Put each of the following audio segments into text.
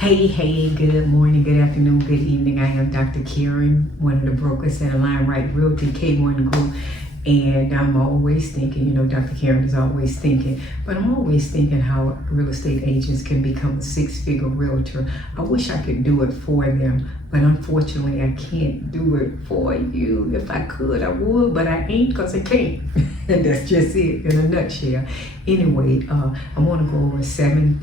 Hey, good morning, good afternoon, good evening. I am Dr. Karen, one of the brokers at Align Right Realty, K1 Group. And I'm always thinking, Dr. Karen is always thinking, but I'm always thinking how real estate agents can become a six-figure realtor. I wish I could do it for them, but unfortunately I can't do it for you. If I could, I would, but I ain't because I can't. And that's just it in a nutshell. Anyway, I want to go over 7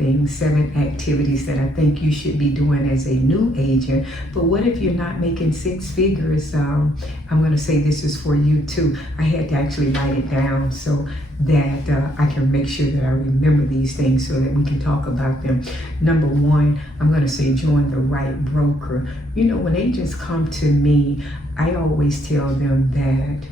activities that I think you should be doing as a new agent. But what if you're not making six figures? I'm going to say this is for you too. I had to actually write it down so that I can make sure that I remember these things so that we can talk about them. Number one, I'm going to say join the right broker. When agents come to me, I always tell them that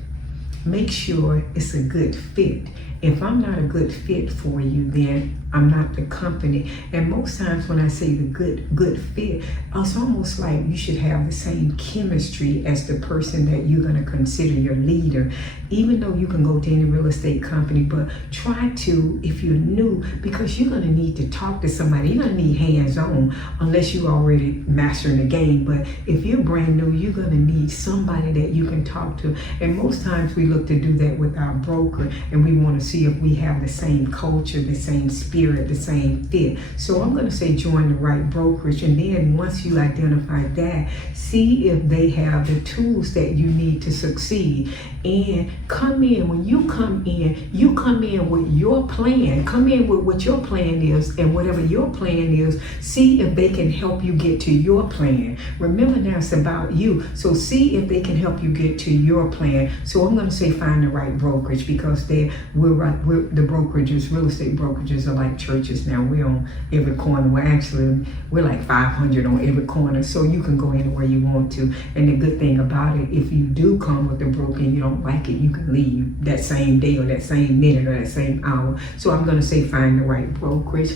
make sure it's a good fit. If I'm not a good fit for you, then I'm not the company. And most times when I say the good fit, it's almost like you should have the same chemistry as the person that you're going to consider your leader. Even though you can go to any real estate company, but try to, if you're new, because you're going to need to talk to somebody. You're going to need hands-on unless you're already mastering the game. But if you're brand new, you're going to need somebody that you can talk to. And most times we look to do that with our broker, and we want to see if we have the same culture, the same spirit, the same fit. So I'm going to say join the right brokerage, and then once you identify that, see if they have the tools that you need to succeed. And come in. When you come in with your plan. Come in with what your plan is, and whatever your plan is, see if they can help you get to your plan. Remember now, it's about you. So see if they can help you get to your plan. So I'm going to say find the right brokerage, because we're the brokerages, real estate brokerages are like churches now. We're on every corner. We're like 500 on every corner, so you can go anywhere you want to. And the good thing about it, if you do come with a broker and you don't like it, you can leave that same day or that same minute or that same hour. So I'm going to say find the right brokerage.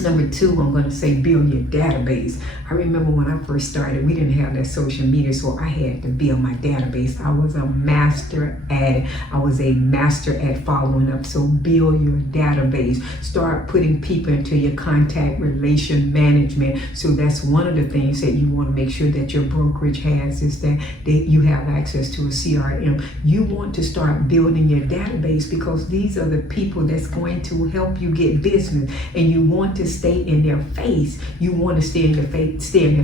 Number two, I'm going to say build your database. I remember when I first started, we didn't have that social media, so I had to build my database. I was a master at it. I was a master at following up. So build your database. Start putting people into your contact relation management. So that's one of the things that you want to make sure that your brokerage has, is that you have access to a CRM. You want to start building your database, because these are the people that's going to help you get business, and you want to stay in their face. You want to stay in their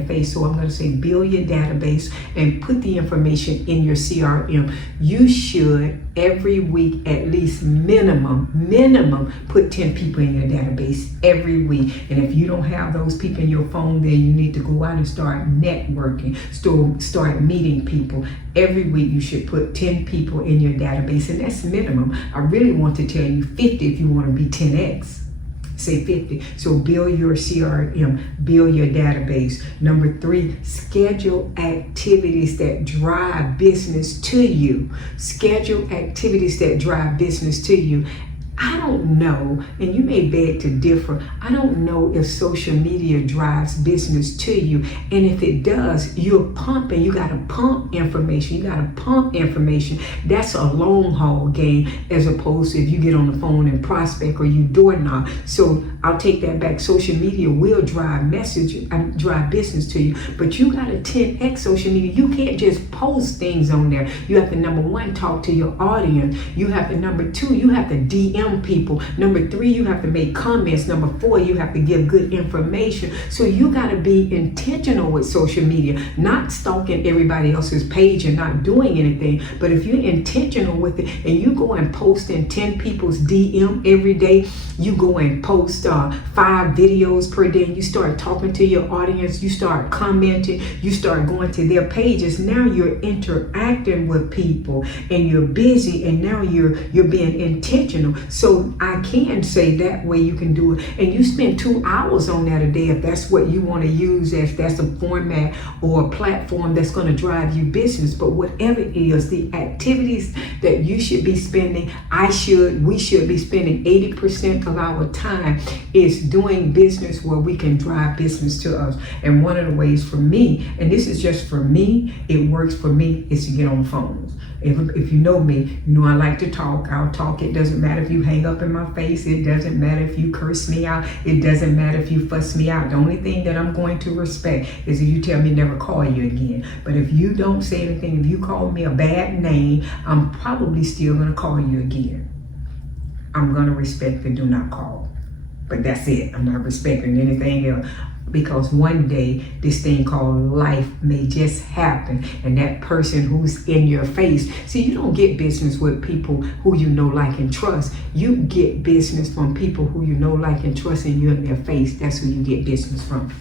face. So I'm going to say build your database and put the information in your CRM. You should every week at least minimum put 10 people in your database every week. And if you don't have those people in your phone, then you need to go out and start networking, start meeting people. Every week you should put 10 people in your database, and that's minimum. I really want to tell you 50 if you want to be 10x. Say 50. So build your CRM, build your database. Number three, schedule activities that drive business to you. Schedule activities that drive business to you. I don't know, and you may beg to differ, I don't know if social media drives business to you. And if it does, you're pumping. You got to pump information. That's a long haul game, as opposed to if you get on the phone and prospect or you door knock. So I'll take that back. Social media will drive business to you, but you got to 10x social media. You can't just post things on there. You have to, number one, talk to your audience. You have to, number two, you have to DM people. Number three, you have to make comments. Number four, you have to give good information. So you got to be intentional with social media, not stalking everybody else's page and not doing anything. But if you're intentional with it, and you go and post in 10 people's DM every day, you go and post 5 videos per day, and you start talking to your audience, you start commenting, you start going to their pages. Now you're interacting with people, and you're busy, and now you're being intentional. So I can say that way you can do it. And you spend 2 hours on that a day, if that's what you want to use, if that's a format or a platform that's going to drive you business. But whatever it is, the activities that you should be spending, we should be spending 80% of our time is doing business where we can drive business to us. And one of the ways for me, and this is just for me, it works for me, is to get on phones. If you know me, you know I like to talk. I'll talk. It doesn't matter if you hang up in my face. It doesn't matter if you curse me out. It doesn't matter if you fuss me out. The only thing that I'm going to respect is if you tell me never call you again. But if you don't say anything, if you call me a bad name, I'm probably still going to call you again. I'm going to respect the do not call. But that's it. I'm not respecting anything else. Because one day this thing called life may just happen, and that person who's in your face, see, you don't get business with people who you know, like, and trust. You get business from people who you know, like, and trust, and you're in their face. That's who you get business from.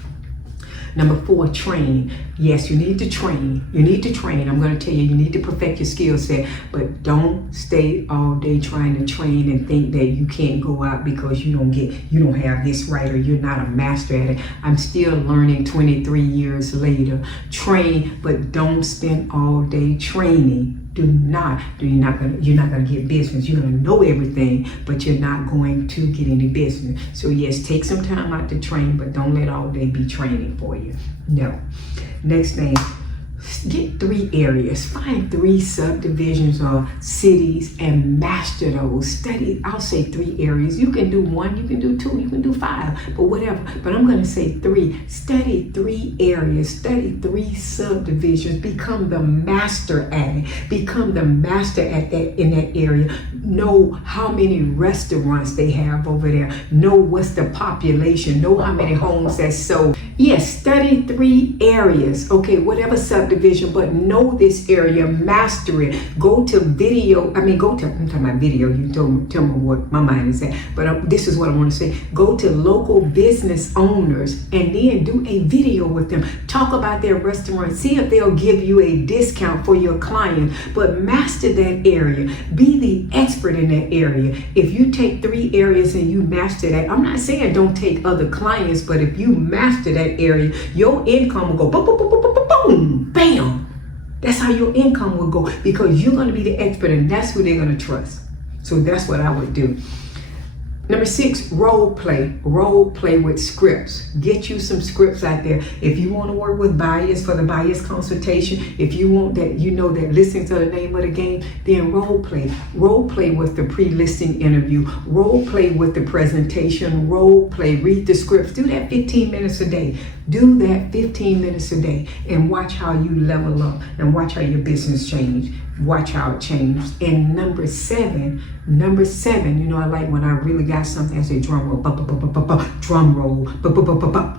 Number 4, train. Yes, you need to train. You need to train. I'm going to tell you, you need to perfect your skill set, but don't stay all day trying to train and think that you can't go out because you don't have this right, or you're not a master at it. I'm still learning 23 years later. Train, but don't spend all day training. You're not gonna get business. You're gonna know everything, but you're not going to get any business. So yes, take some time out to train, but don't let all day be training for you. No. Next thing, get 3 areas. Find 3 subdivisions or cities and master those. Study, I'll say 3 areas. You can do 1, you can do 2, you can do 5, but whatever. But I'm going to say 3. Study 3 areas. Study 3 subdivisions. Become the master at it. Become the master at that in that area. Know how many restaurants they have over there. Know what's the population. Know how many homes that's sold. Yes, study 3 areas. Okay, whatever subdivision, but know this area, master it. Go to video. I'm talking about video. You tell me what my mind is at. But this is what I want to say. Go to local business owners and then do a video with them. Talk about their restaurant. See if they'll give you a discount for your client. But master that area. Be the expert in that area. If you take 3 areas and you master that, I'm not saying don't take other clients, but if you master that area, your income will go boom, boom, boom, boom, boom, boom, bam. That's how your income will go, because you're going to be the expert, and that's who they're going to trust. So that's what I would do. Number 6, role play. Role play with scripts. Get you some scripts out there. If you want to work with buyers for the buyer's consultation, if you want that, that listening to the name of the game, then role play. Role play with the pre-listing interview. Role play with the presentation. Role play. Read the scripts. Do that 15 minutes a day. Do that 15 minutes a day, and watch how you level up, and watch how your business change. Watch how it changed. And number seven, I like when I really got something, I say drum roll, drum roll,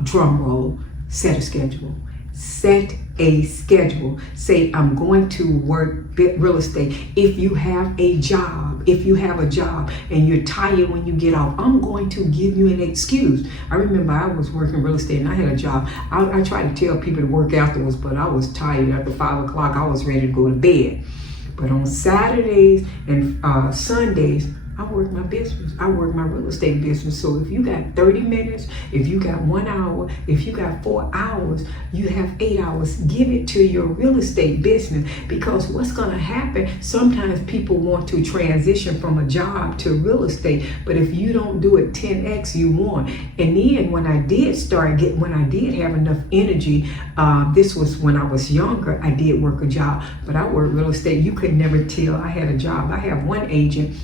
drum roll. Set a schedule. Set a schedule. Say, I'm going to work real estate. If you have a job and you're tired when you get off, I'm going to give you an excuse. I remember I was working real estate and I had a job. I tried to tell people to work afterwards, but I was tired. After 5 o'clock, I was ready to go to bed. But on Saturdays and Sundays, I work my business. I work my real estate business. So if you got 30 minutes, if you got 1 hour, if you got 4 hours, you have 8 hours. Give it to your real estate business, because what's going to happen, sometimes people want to transition from a job to real estate, but if you don't do it 10x, you won't. And then when I did have enough energy, this was when I was younger, I did work a job, but I worked real estate. You could never tell I had a job. I have one agent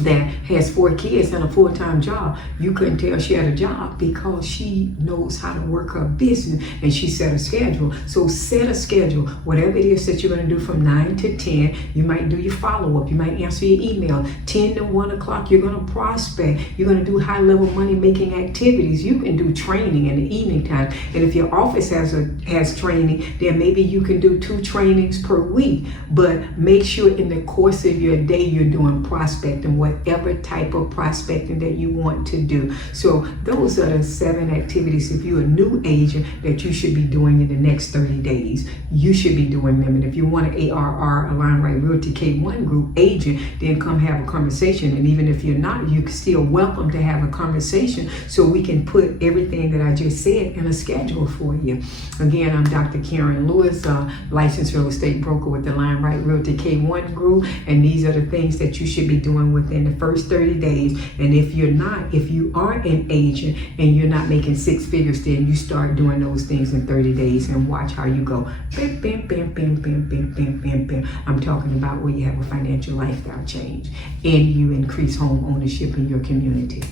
that has 4 kids and a full-time job. You couldn't tell she had a job, because she knows how to work her business, and she set a schedule. So set a schedule. Whatever it is that you're going to do from 9 to 10, you might do your follow-up. You might answer your email. 10 to 1 o'clock, you're going to prospect. You're going to do high-level money-making activities. You can do training in the evening time. And if your office has training, then maybe you can do 2 trainings per week. But make sure in the course of your day, you're doing prospecting, whatever type of prospecting that you want to do. So those are the 7 activities, if you're a new agent, that you should be doing in the next 30 days. You should be doing them. And if you want an ARR, Align Right Realty K1 Group agent, then come have a conversation. And even if you're not, you're still welcome to have a conversation, so we can put everything that I just said in a schedule for you. Again, I'm Dr. Karen Lewis, licensed real estate broker with Align Right Realty K1 Group, and these are the things that you should be doing within within the first 30 days. And if you are an agent and you're not making six figures, then you start doing those things in 30 days and watch how you go. Bam, bam, bam, bam, bam, bam, bam, bam, bam. I'm talking about where you have a financial lifestyle change and you increase home ownership in your community.